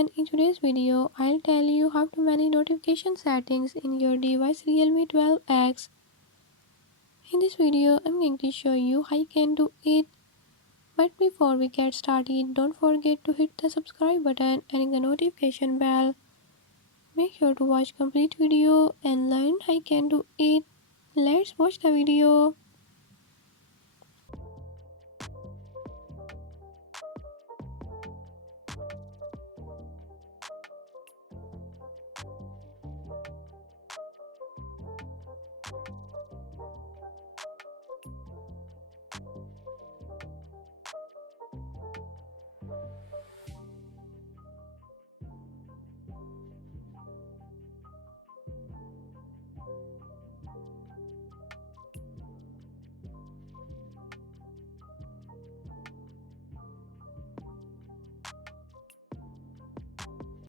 everyone, in today's video I'll tell you how to manage notification settings in your device Realme 12X. In this video I'm going to show you how you can do it. But before we get started, don't forget to hit the subscribe button and the notification bell. Make sure to watch complete video and learn how you can do it. Let's watch the video.